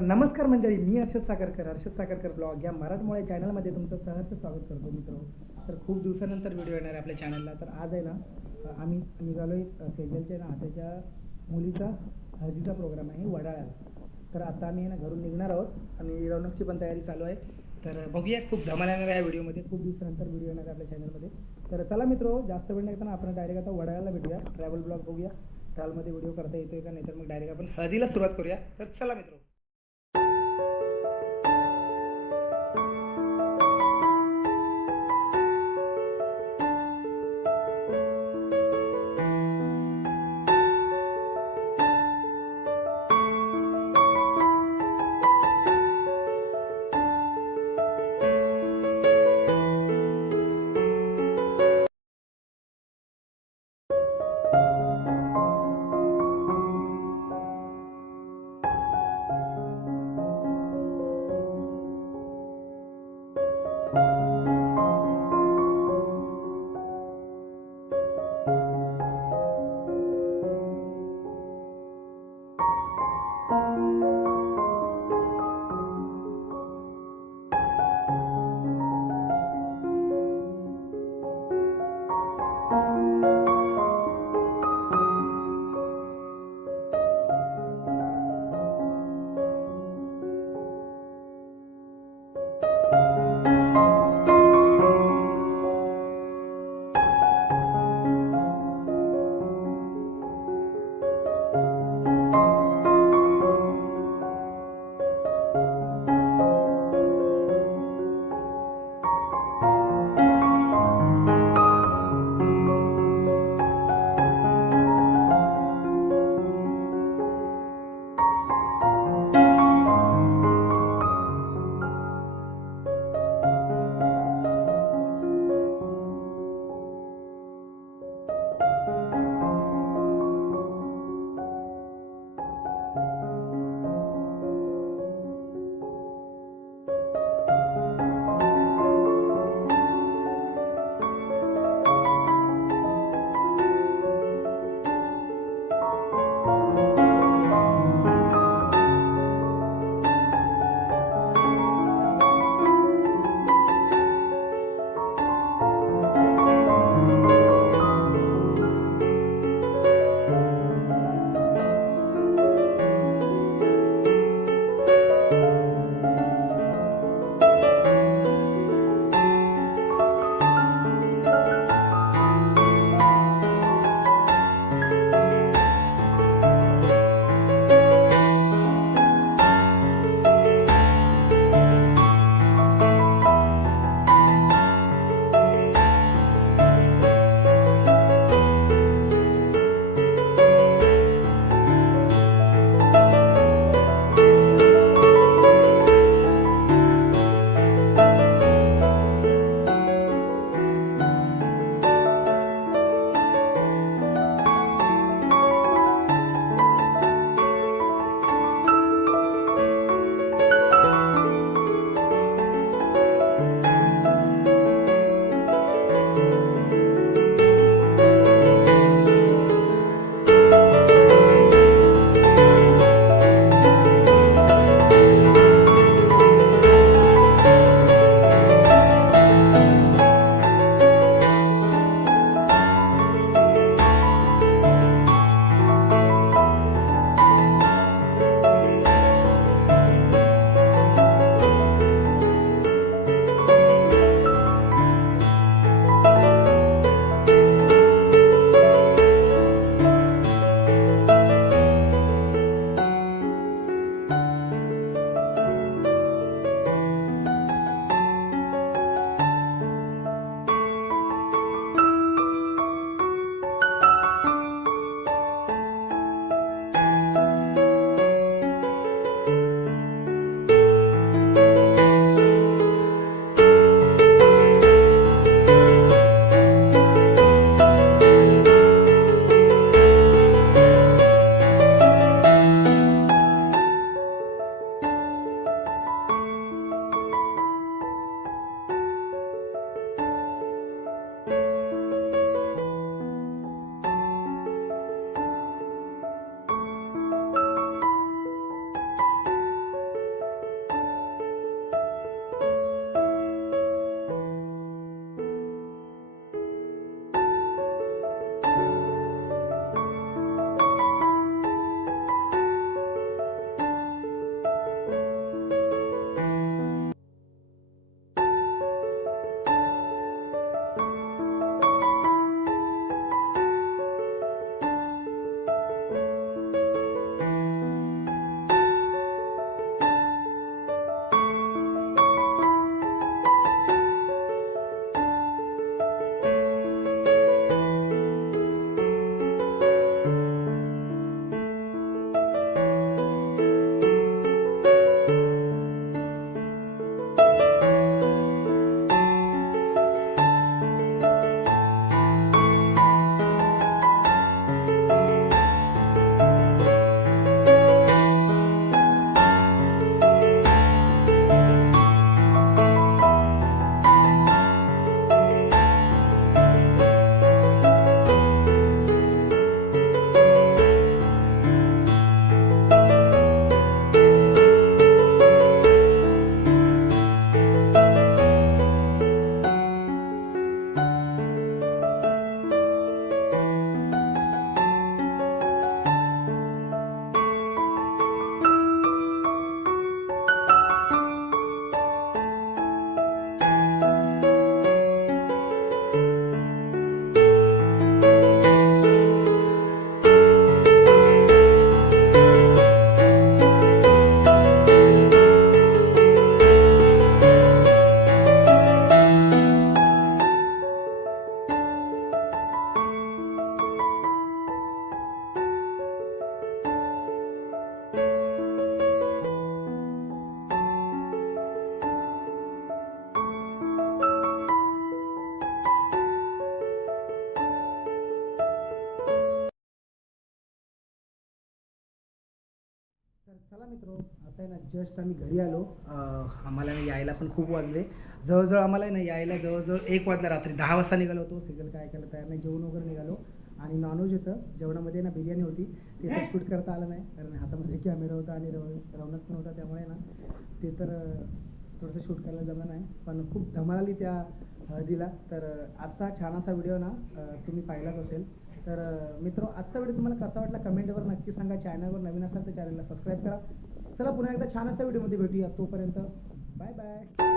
नमस्कार मंडळी, मी हर्षद साखरकर ब्लॉग या मराठमोळ्या चॅनलमध्ये तुमचं सहर्ष स्वागत करतो मित्र. तर खूप दिवसानंतर व्हिडिओ येणार आहे आपल्या चॅनलला. तर आज आहे ना आम्ही निघालो आहे सेजलच्या ना त्याच्या मुलीचा हळदीचा प्रोग्राम आहे वडाळ्याला. तर आता आम्ही ना घरून निघणार आहोत आणि रौनकची पण तयारी चालू आहे. तर बघूया, खूप धमाल येणार आहे या व्हिडिओमध्ये. खूप दिवसानंतर व्हिडिओ येणार आहे आपल्या चॅनलमध्ये. तर चला मित्र, जास्त वेळ नाही करताना आपण डायरेक्ट आता वडाळ्याला भेटूया. ट्रॅव्हल ब्लॉग बघूया ट्रॅव्हलमध्ये व्हिडिओ करता येतोय का, नाही तर मग डायरेक्ट आपण हळदीला सुरुवात करूया. तर चला मित्र. चला मित्र, आता आहे ना जस्ट आम्ही घरी आलो. आम्हाला ना यायला पण खूप वाजले. जवळजवळ आम्हाला आहे ना यायला जवळजवळ 1 वाजला. रात्री 10 वाजता निघालो होतो. सेजल काय ऐकायला तयार नाही. जेवण वगैरे निघालो आणि नॉनव्हेज होतं. जेवणामध्ये ना बिर्याणी होती. ते तर शूट करता आलं नाही कारण हातामध्ये कॅमेरा होता आणि रौनक पण होता. त्यामुळे ना ते तर थोडंसं शूट करायला जमलं नाही. पण खूप धमाल आली त्या हळदीला. तर आजचा छान असा व्हिडिओ ना तुम्ही पाहिलाच असेल. तर मित्र, आजचा व्हिडिओ तुम्हाला कसा वाटला कमेंटवर नक्की सांगा. चॅनलवर नवीन असाल तर चॅनलला सबस्क्राईब करा. चला पुन्हा एकदा छान असा व्हिडिओमध्ये भेटूया. तोपर्यंत बाय बाय.